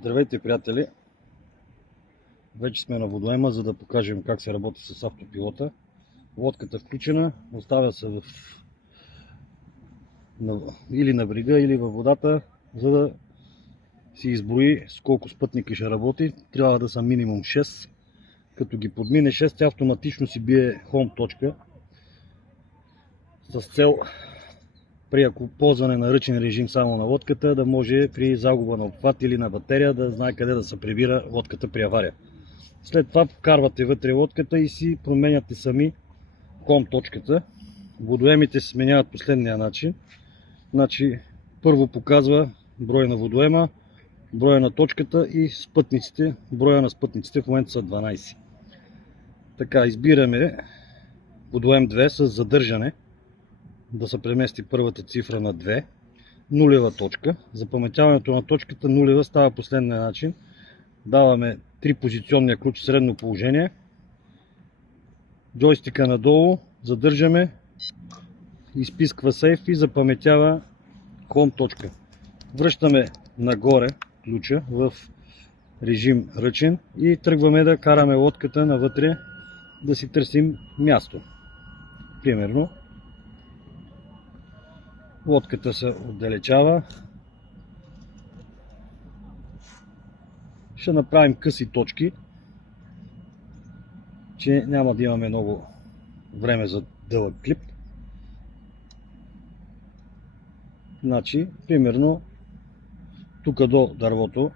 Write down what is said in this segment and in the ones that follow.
Здравейте, приятели! Вече сме на водоема, за да покажем как се работи с автопилота. Лодката е включена, оставя се или на брега, или във водата, за да си изброи с колко спътника ще работи. Трябва да са минимум 6. Като ги подмине 6, тя автоматично си бие home точка с цел при ползване на ръчен режим само на лодката, да може при загуба на обхват или на батерия да знае къде да се прибира лодката при авария. След това вкарвате вътре лодката и си променяте сами home точката. Водоемите се сменяват последния начин. Първо показва броя на водоема, броя на точката и спътниците. Броя на спътниците в момента са 12. Така, избираме водоем 2 с задържане, да се премести първата цифра на 2, нулева точка. Запаметяването на точката нулева става последния начин. Даваме 3 позиционния ключ в средно положение. Джойстика надолу, задържаме, изписква сейф и запаметява home точка. Връщаме нагоре ключа в режим ръчен и тръгваме да караме лодката навътре, да си търсим място. Примерно лодката се отдалечава. Ще направим къси точки, че няма да имаме много време за дълъг клип. Примерно тук до дървото,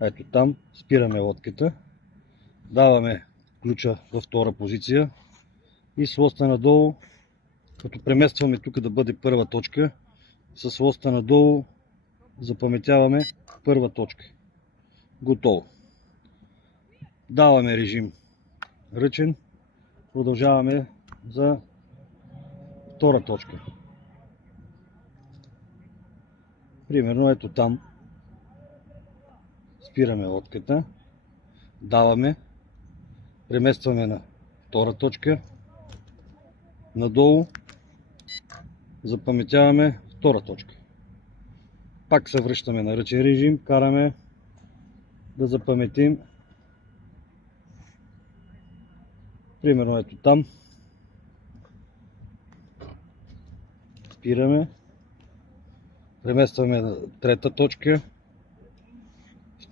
ето там, спираме лодката, даваме ключа във втора позиция и с лоста надолу, като преместваме тук да бъде първа точка, с лоста надолу запаметяваме първа точка. Готово. Даваме режим ръчен, продължаваме за втора точка. Примерно ето там, спираме лодката, даваме, преместваме на втора точка, надолу запаметяваме втора точка. Пак се връщаме на ръчен режим, караме да запаметим. Примерно ето там, спираме, преместваме на трета точка,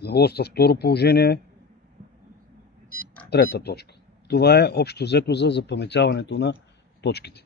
лоста второ положение, трета точка. Това е общо взето за запаметяването на точките.